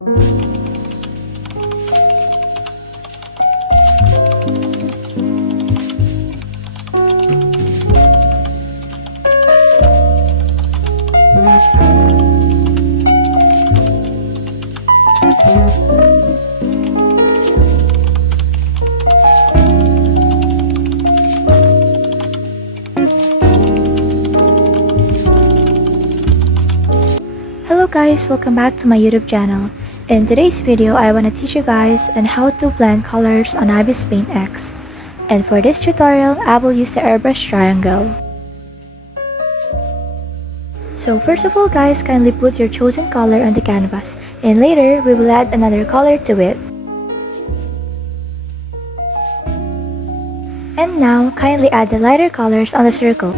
Hello guys, welcome back to my YouTube channel. In today's video, I want to teach you guys on how to blend colors on ibisPaint X. And for this tutorial, I will use the Airbrush triangle. So first of all guys, kindly put your chosen color on the canvas, and later we will add another color to it. And now, kindly add the lighter colors on the circle.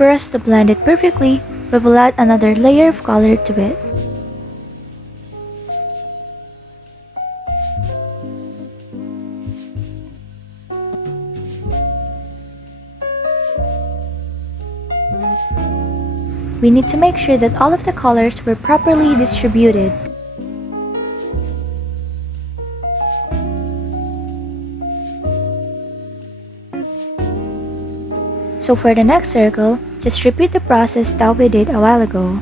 For us to blend it perfectly, we will add another layer of color to it. We need to make sure that all of the colors were properly distributed. So for the next circle, just repeat the process that we did a while ago.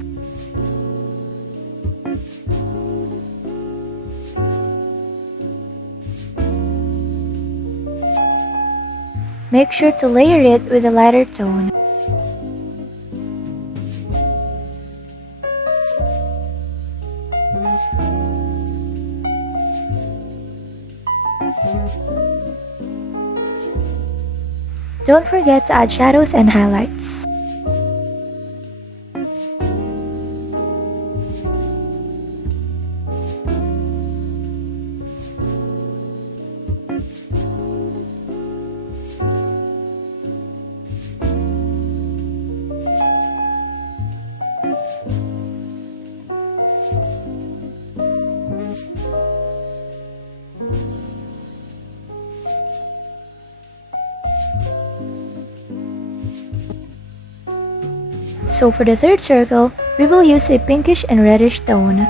Make sure to layer it with a lighter tone. Don't forget to add shadows and highlights. So for the third circle, we will use a pinkish and reddish tone.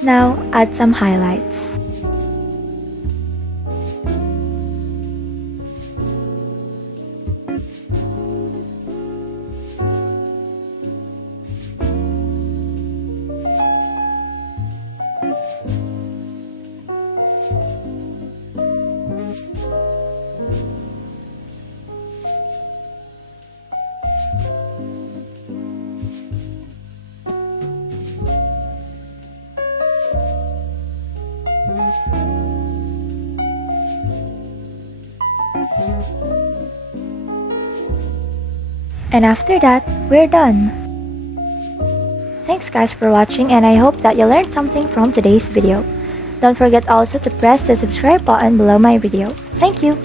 Now, add some highlights. And after that, we're done. Thanks guys for watching, and I hope that you learned something from today's video. Don't forget also to press the subscribe button below my video. Thank you!